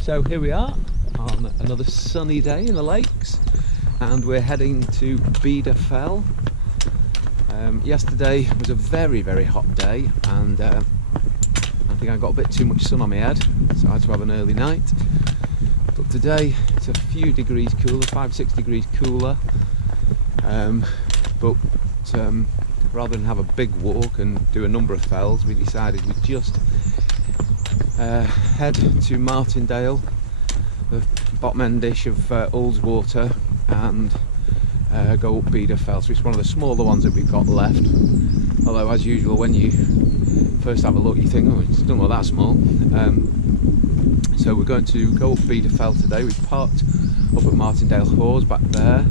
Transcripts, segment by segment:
So here we are on another sunny day in the lakes, and we're heading to Beda Fell. Yesterday was a very hot day, and I think I got a bit too much sun on my head, so I had to have an early night. But today it's a few degrees cooler, 5-6 degrees cooler, but rather than have a big walk and do a number of fells, we decided we'd just head to Martindale, the bottom endish of Ullswater, and go up Beda Fell. So it's one of the smaller ones that we've got left, although as usual when you first have a look you think, oh, it doesn't look that small. So we're going to go up Beda Fell today. We've parked up at Martindale Hawes back there,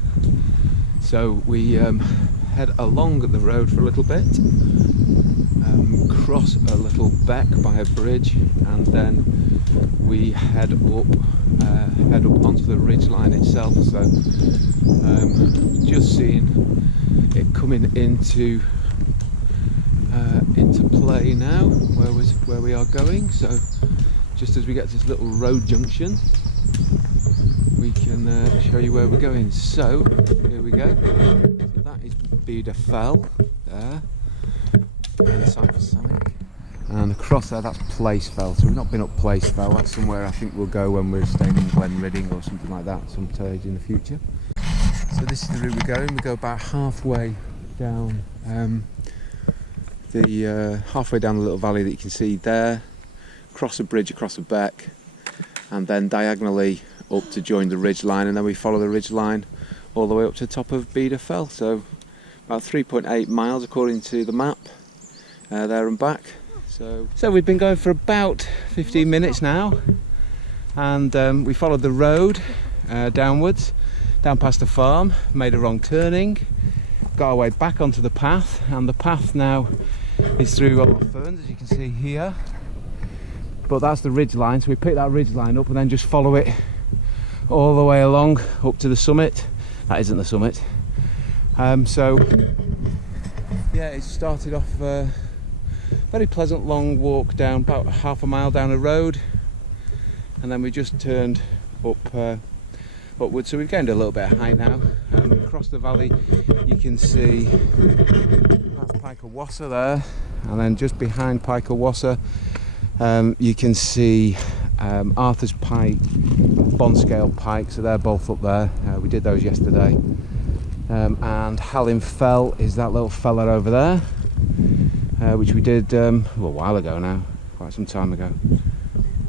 so we head along the road for a little bit, cross a little beck by a bridge, and then we head up onto the ridge line itself. So just seeing it coming into play now where we are going. So just as we get to this little road junction, we can show you where we're going. So here we go. So that is Beda Fell there, and side for side, and across there that's Place Fell. So we've not been up Place Fell. That's somewhere I think we'll go when we're staying in Glen Ridding or something like that sometime in the future. So this is the route we're going. We go about halfway down halfway down the little valley that you can see there, cross a bridge across a beck, and then diagonally up to join the ridge line, and then we follow the ridge line all the way up to the top of Beda Fell. So about 3.8 miles according to the map, there and back. So we've been going for about 15 minutes now, and we followed the road downwards, down past the farm, made a wrong turning, got our way back onto the path, and the path now is through a lot of ferns, as you can see here. But that's the ridge line, so we pick that ridge line up and then just follow it all the way along up to the summit. That isn't the summit. So yeah, it started off a very pleasant long walk down, about half a mile down a road, and then we just turned upwards. So we've gained a little bit of height now. Across the valley you can see that's Pike-a-Wassa there, and then just behind Pike-a-Wassa you can see Arthur's Pike, Bonscale Pike, so they're both up there. We did those yesterday. And Hallin Fell is that little fella over there, which we did a while ago now, quite some time ago.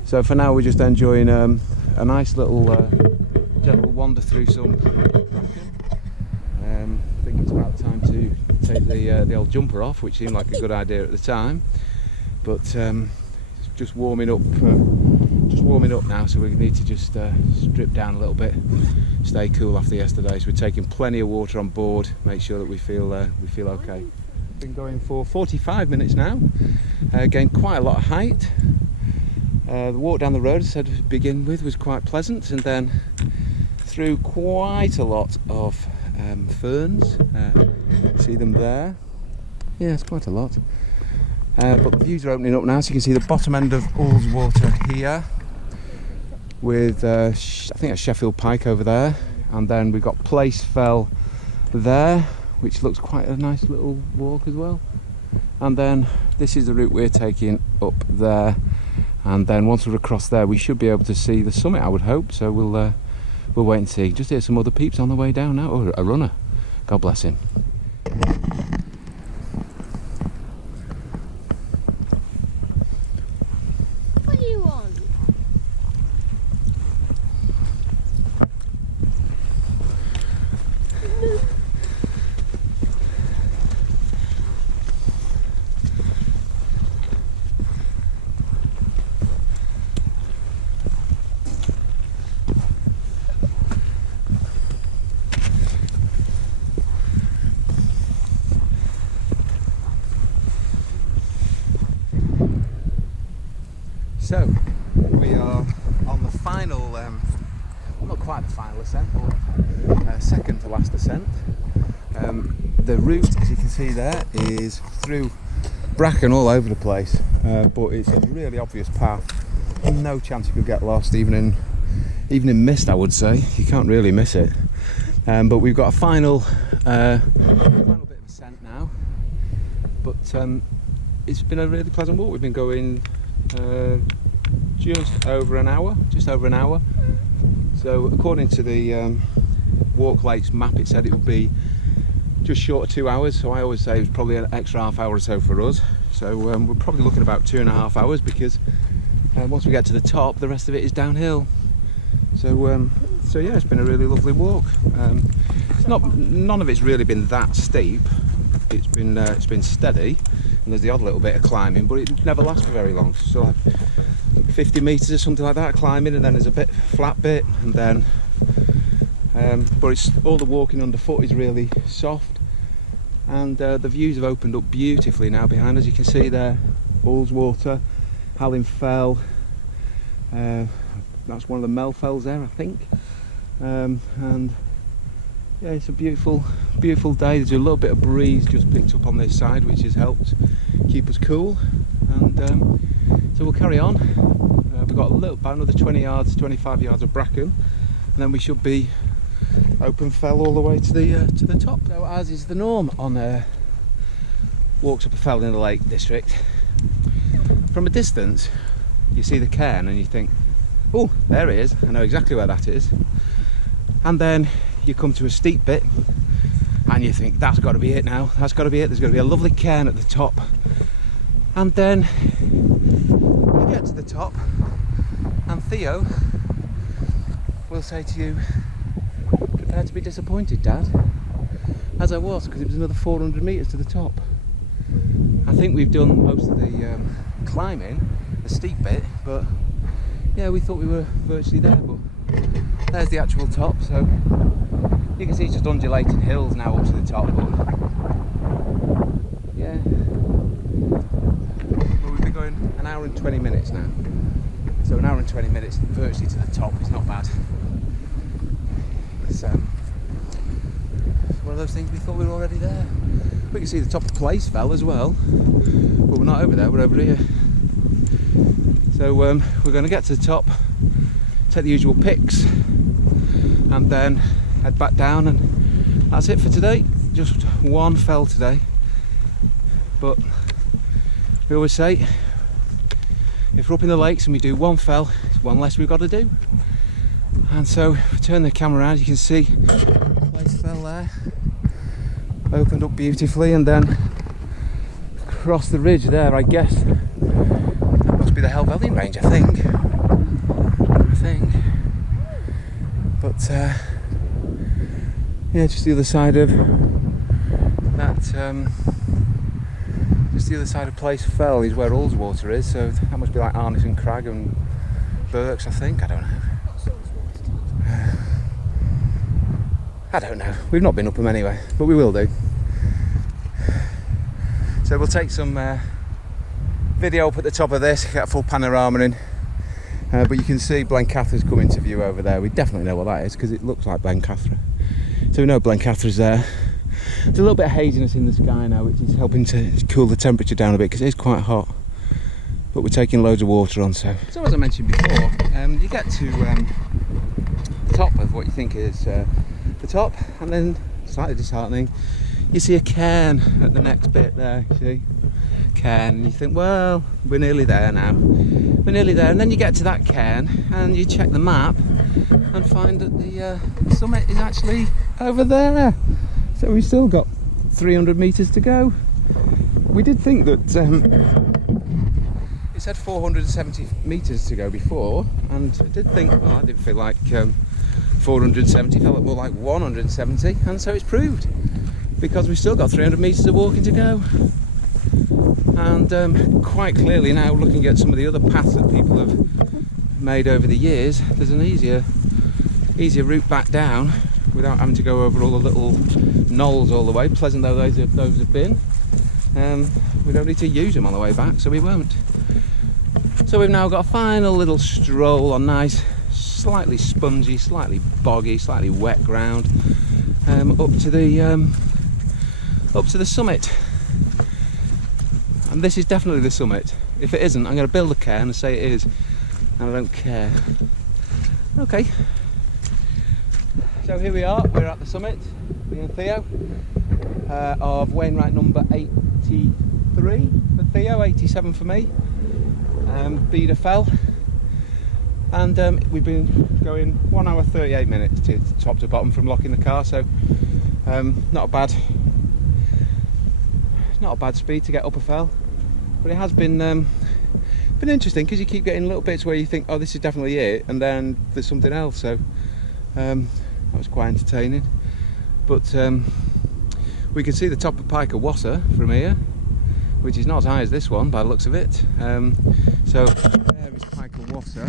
So for now we're just enjoying a nice little gentle wander through some bracken. I think it's about time to take the old jumper off, which seemed like a good idea at the time, but just warming up now, so we need to just strip down a little bit, stay cool after yesterday. So we're taking plenty of water on board, make sure that we feel okay. Been going for 45 minutes now, gained quite a lot of height. The walk down the road, as I said to begin with, was quite pleasant, and then through quite a lot of ferns. See them there? Yeah, it's quite a lot. But the views are opening up now, so you can see the bottom end of Ullswater here, with I think a Sheffield Pike over there, and then we've got Place Fell there, which looks quite a nice little walk as well. And then this is the route we're taking up there, and then once we're across there we should be able to see the summit, I would hope. So we'll wait and see. Just hear some other peeps on the way down now. Oh, a runner, God bless him. What do you want? So we are on the final, not quite the final ascent, but second to last ascent. The route, as you can see there, is through bracken all over the place, but it's a really obvious path no chance you could get lost, even in mist, I would say. You can't really miss it. But we've got a final bit of ascent now. But it's been a really pleasant walk. We've been going just over an hour. So according to the Walk Lakes map, it said it would be just short of 2 hours. So I always say it was probably an extra half hour or so for us. So we're probably looking about 2.5 hours, because once we get to the top, the rest of it is downhill. So yeah, it's been a really lovely walk. None of it's really been that steep. It's been steady, and there's the odd little bit of climbing, but it never lasts for very long. So like 50 metres or something like that climbing, and then there's a bit flat bit, and then but it's all the walking underfoot is really soft, and the views have opened up beautifully now behind us. You can see there Ullswater, Hallin Fell, that's one of the Mel Fells there, I think. And yeah, it's a beautiful day. There's a little bit of breeze just picked up on this side, which has helped keep us cool, and so we'll carry on. We've got about another 25 yards of bracken, and then we should be open fell all the way to the top. So, as is the norm on walks up a fell in the Lake District, from a distance you see the cairn and you think, oh, there it is, I know exactly where that is. And then you come to a steep bit and you think, that's got to be it now, that's got to be it, there's going to be a lovely cairn at the top. And then you get to the top and Theo will say to you, prepare to be disappointed, Dad. As I was, because it was another 400 metres to the top. I think we've done most of the climbing, the steep bit, but yeah, we thought we were virtually there, but there's the actual top. So you can see it's just undulating hills now up to the top, but yeah, well, we've been going an hour and 20 minutes now, so an hour and 20 minutes virtually to the top is not bad. So it's one of those things, we thought we were already there. We can see the top of Place Fell as well, but we're not over there, we're over here. So we're going to get to the top, take the usual pics, and then head back down, and that's it for today. Just one fell today, but we always say, if we're up in the lakes and we do one fell, it's one less we've got to do. And so if we turn the camera around, you can see Place Fell there, opened up beautifully, and then across the ridge there, I guess that must be the Helvellyn range, I think. But yeah, just the other side of that, just the other side of Place Fell is where Ullswater is, so that must be like Arnison Crag and Berks, I think, I don't know. I don't know, we've not been up them anyway, but we will do. So we'll take some video up at the top of this, get a full panorama in, but you can see Blencathra's coming to view over there. We definitely know what that is because it looks like Blencathra. So we know Blencathra's there. There's a little bit of haziness in the sky now, which is helping to cool the temperature down a bit because it is quite hot, but we're taking loads of water on. So as I mentioned before, you get to the top of what you think is the top, and then slightly disheartening, you see a cairn at the next bit there. You see cairn, and you think, well, we're nearly there now, we're nearly there. And then you get to that cairn and you check the map and find that the summit is actually over there. So we've still got 300 metres to go. We did think that it said 470 metres to go before, and I did think, well, I did feel like 470 felt more like 170, and so it's proved, because we've still got 300 metres of walking to go. And quite clearly now, looking at some of the other paths that people have made over the years, there's an easier route back down without having to go over all the little knolls all the way, pleasant though those have been. We don't need to use them on the way back, so we won't. So we've now got a final little stroll on nice, slightly spongy, slightly boggy, slightly wet ground, up to the summit. And this is definitely the summit. If it isn't, I'm going to build a cairn and say it is. and I don't care. Okay, so here we are, we're at the summit, me and Theo, of Wainwright number 83 for Theo, 87 for me. Beda fell, and we've been going 1 hour 38 minutes to top to bottom from locking the car, so not a bad speed to get up a fell, but it has been interesting because you keep getting little bits where you think, oh, this is definitely it, and then there's something else, so that was quite entertaining. But we can see the top of Pike Wassa from here, which is not as high as this one by the looks of it. So there is Pike Wassa,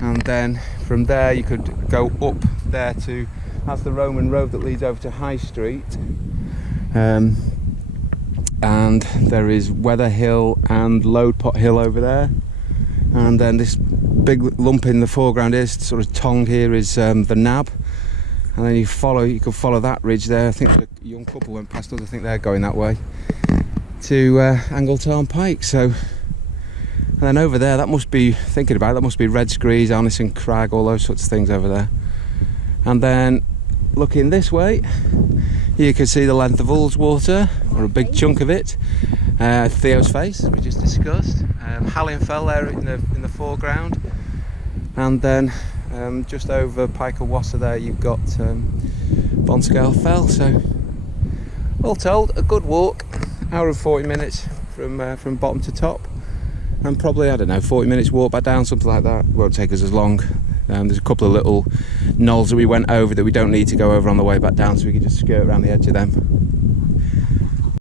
and then from there you could go up there to, that's the Roman road that leads over to High Street. And there is Weather Hill and Load Pot Hill over there, and then this big lump in the foreground is sort of tongue here is the Nab, and then you could follow that ridge there. I think the young couple went past us, I think they're going that way to Angletarn Pike. So, and then over there, that must be, thinking about it, that must be Red Screes, Arneson Crag, all those sorts of things over there. And then looking this way, you can see the length of Ullswater, or a big chunk of it. Theo's face, as we just discussed. Hallin Fell there in the foreground, and then just over Pike Wassa there, you've got Bonscale Fell. So, all told, a good walk, hour and 40 minutes from bottom to top, and probably, I don't know, 40 minutes walk back down, something like that. Won't take us as long. There's a couple of little knolls that we went over that we don't need to go over on the way back down, so we can just skirt around the edge of them.